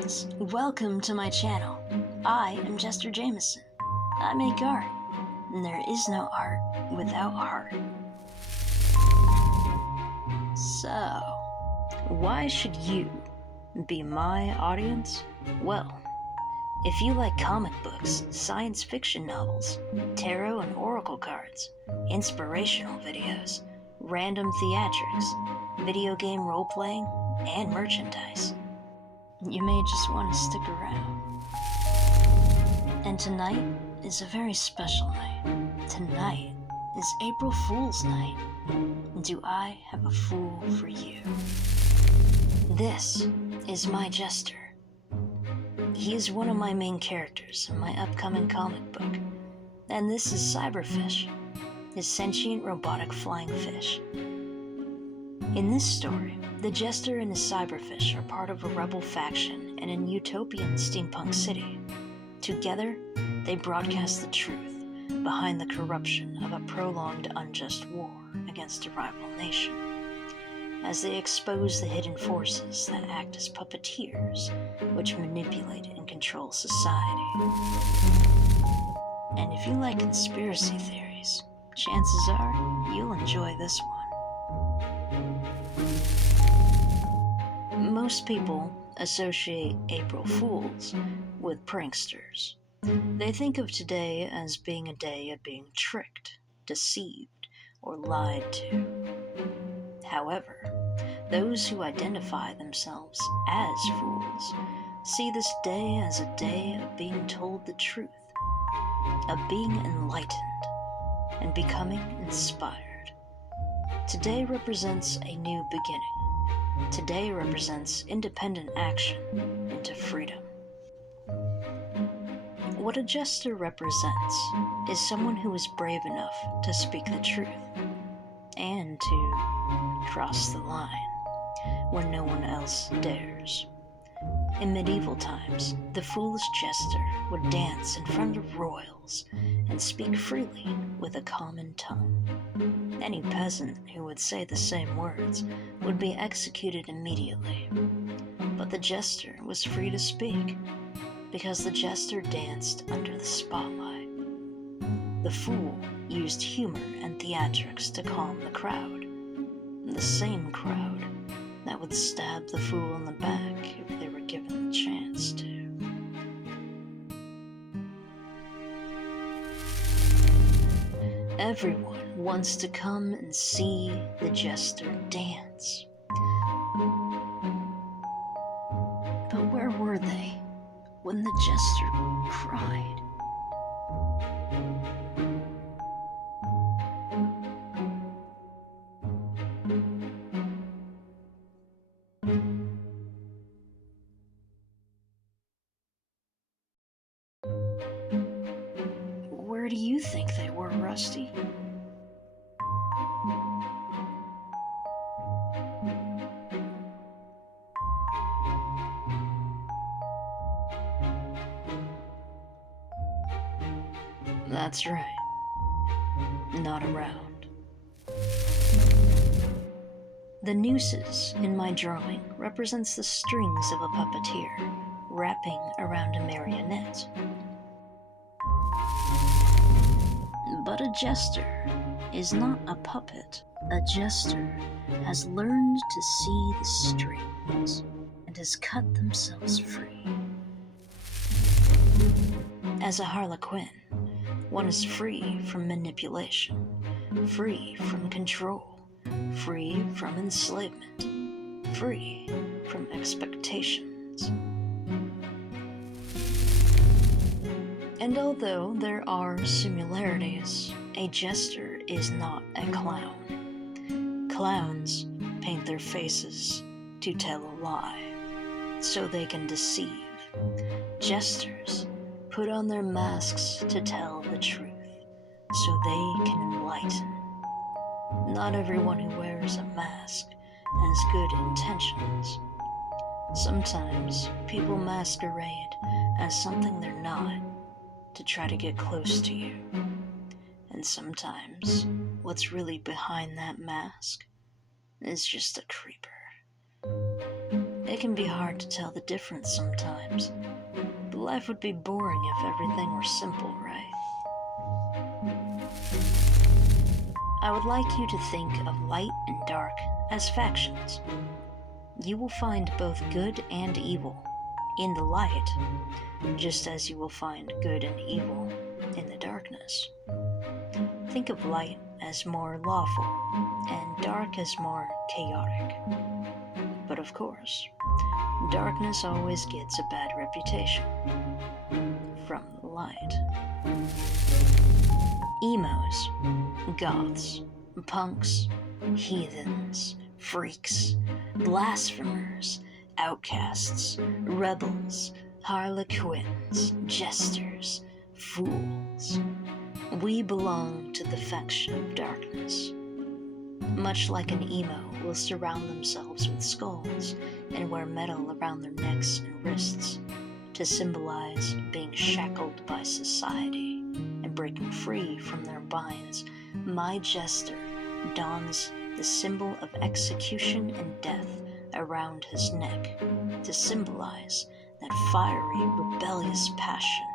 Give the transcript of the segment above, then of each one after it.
Greetings, welcome to my channel. I am jEsTeRJaMiSeN. I make art, and there is no art without heart. So, why should you be my audience? Well, if you like comic books, science fiction novels, tarot and oracle cards, inspirational videos, random theatrics, video game role-playing, and merchandise, you may just want to stick around. And tonight is a very special night. Tonight is April Fool's Night. Do I have a fool for you? This is my jester. He is one of my main characters in my upcoming comic book. And this is Cyberfish, his sentient robotic flying fish. In this story, the Jester and his Cyberfish are part of a rebel faction in an utopian steampunk city. Together, they broadcast the truth behind the corruption of a prolonged unjust war against a rival nation, as they expose the hidden forces that act as puppeteers which manipulate and control society. And if you like conspiracy theories, chances are you'll enjoy this one. Most people associate April Fools with pranksters. They think of today as being a day of being tricked, deceived, or lied to. However, those who identify themselves as fools see this day as a day of being told the truth, of being enlightened, and becoming inspired. Today represents a new beginning. Today represents independent action into freedom. What a jester represents is someone who is brave enough to speak the truth and to cross the line when no one else dares. In medieval times, the foolish jester would dance in front of royals and speak freely with a common tongue. Any peasant who would say the same words would be executed immediately. But the jester was free to speak, because the jester danced under the spotlight. The fool used humor and theatrics to calm the crowd, the same crowd that would stab the fool in the back if they were given the chance to. Everyone wants to come and see the jester dance. But where were they when the jester cried? Where do you think they were, Rusty? That's right. Not around. The nooses in my drawing represents the strings of a puppeteer wrapping around a marionette. But a jester is not a puppet. A jester has learned to see the strings and has cut themselves free. As a harlequin, one is free from manipulation, free from control, free from enslavement, free from expectations. And although there are similarities, a jester is not a clown. Clowns paint their faces to tell a lie, so they can deceive. Jesters put on their masks to tell the truth, so they can enlighten. Not everyone who wears a mask has good intentions. Sometimes people masquerade as something they're not to try to get close to you. And sometimes what's really behind that mask is just a creeper. It can be hard to tell the difference sometimes, but life would be boring if everything were simple, right? I would like you to think of light and dark as factions. You will find both good and evil in the light, just as you will find good and evil in the darkness. Think of light as more lawful and dark as more chaotic. But of course, darkness always gets a bad reputation from the light. Emos, goths, punks, heathens, freaks, blasphemers, outcasts, rebels, harlequins, jesters, fools. We belong to the faction of darkness. Much like an emo will surround themselves with skulls and wear metal around their necks and wrists to symbolize being shackled by society and breaking free from their binds, my jester dons the symbol of execution and death around his neck to symbolize that fiery, rebellious passion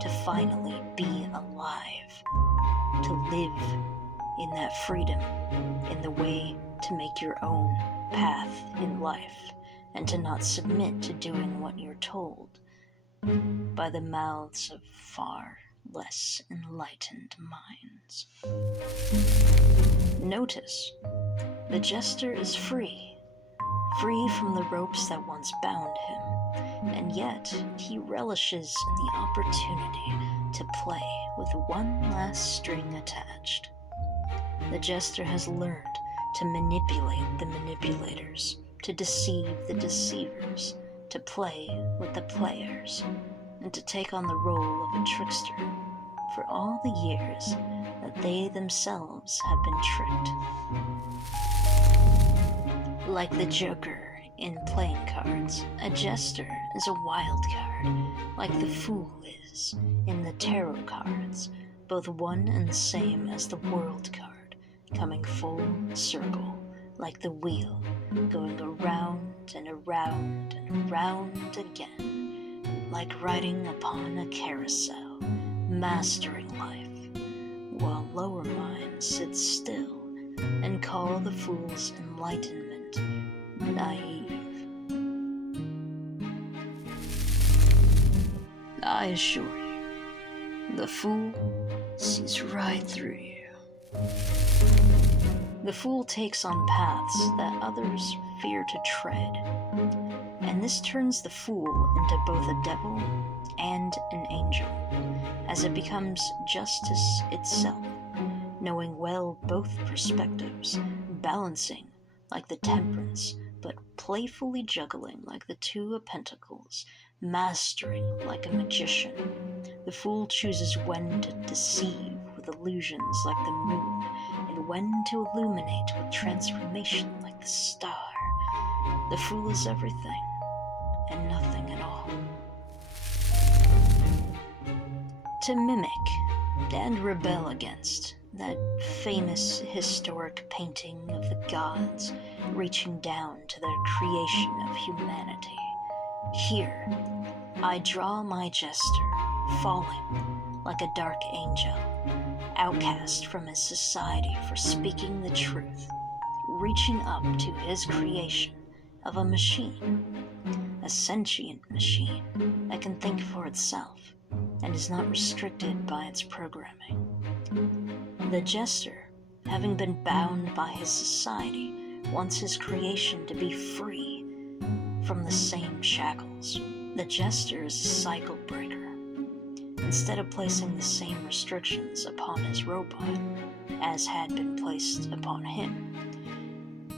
to finally be alive, to live in that freedom, in the way to make your own path in life, and to not submit to doing what you're told by the mouths of far less enlightened minds. Notice, the jester is free from the ropes that once bound him, and yet he relishes in the opportunity to play with one last string attached. The jester has learned to manipulate the manipulators, to deceive the deceivers, to play with the players, and to take on the role of a trickster for all the years that they themselves have been tricked. Like the Joker in playing cards, a jester is a wild card, like the Fool is in the tarot cards, both one and the same as the World card, coming full circle, like the wheel, going around and around and around again, like riding upon a carousel, mastering life, while lower minds sit still and call the fool's enlightenment naive. I assure you, the fool sees right through you. The fool takes on paths that others fear to tread, and this turns the fool into both a devil and an angel, as it becomes justice itself, knowing well both perspectives, balancing like the temperance, but playfully juggling like the two of pentacles, mastering like a magician. The fool chooses when to deceive with illusions like the moon, and when to illuminate with transformation like the star. The fool is everything and nothing at all. To mimic and rebel against that famous historic painting of the gods reaching down to their creation of humanity, here I draw my jester, falling like a dark angel, outcast from his society for speaking the truth, reaching up to his creation of a machine, a sentient machine that can think for itself and is not restricted by its programming. The jester, having been bound by his society, wants his creation to be free from the same shackles. The jester is a cycle breaker. Instead of placing the same restrictions upon his robot as had been placed upon him,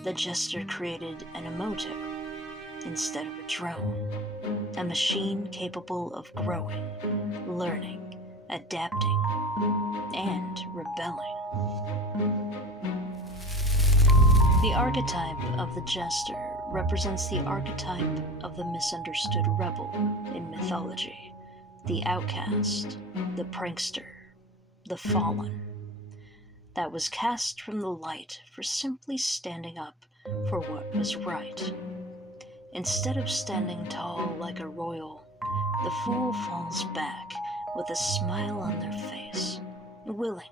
the jester created an emoji instead of a drone, a machine capable of growing, learning, adapting, and rebelling. The archetype of the jester represents the archetype of the misunderstood rebel in mythology, the outcast, the prankster, the fallen, that was cast from the light for simply standing up for what was right. Instead of standing tall like a royal, the fool falls back with a smile on their face, willing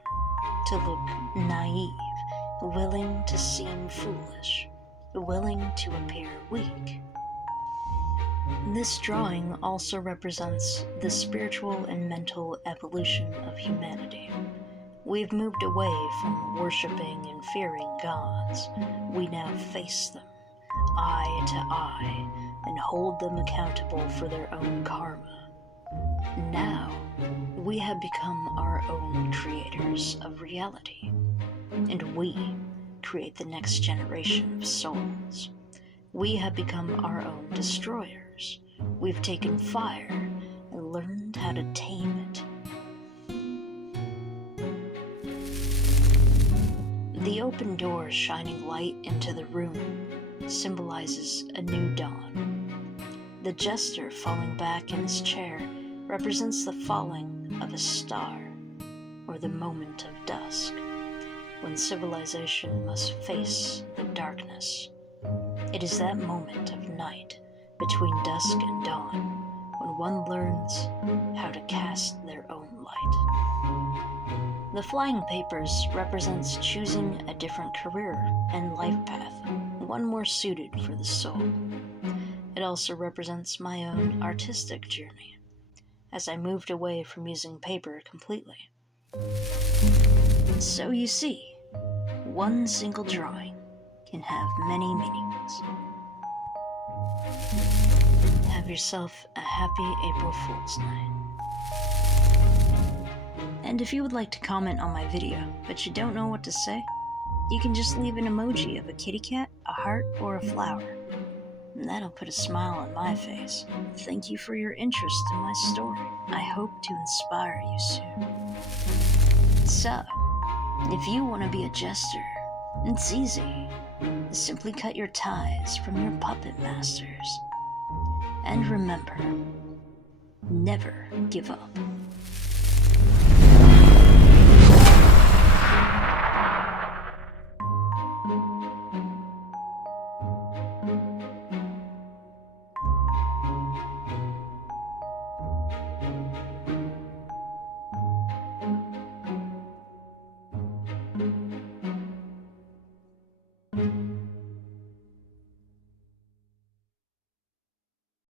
to look naive, willing to seem foolish, willing to appear weak. This drawing also represents the spiritual and mental evolution of humanity. We've moved away from worshipping and fearing gods. We now face them, eye to eye, and hold them accountable for their own karma. Now, we have become our own creators of reality, and we create the next generation of souls. We have become our own destroyers. We've taken fire and learned how to tame it. The open door shining light into the room symbolizes a new dawn. The jester falling back in his chair represents the falling of a star, or the moment of dusk, when civilization must face the darkness. It is that moment of night between dusk and dawn when one learns how to cast their own light. The flying papers represents choosing a different career and life path, one more suited for the soul. It also represents my own artistic journey, as I moved away from using paper completely. So you see, one single drawing can have many meanings. Have yourself a happy April Fool's Night. And if you would like to comment on my video, but you don't know what to say, you can just leave an emoji of a kitty cat, a heart, or a flower. And that'll put a smile on my face. Thank you for your interest in my story. I hope to inspire you soon. So, if you want to be a jester, it's easy. Simply cut your ties from your puppet masters. And remember, never give up.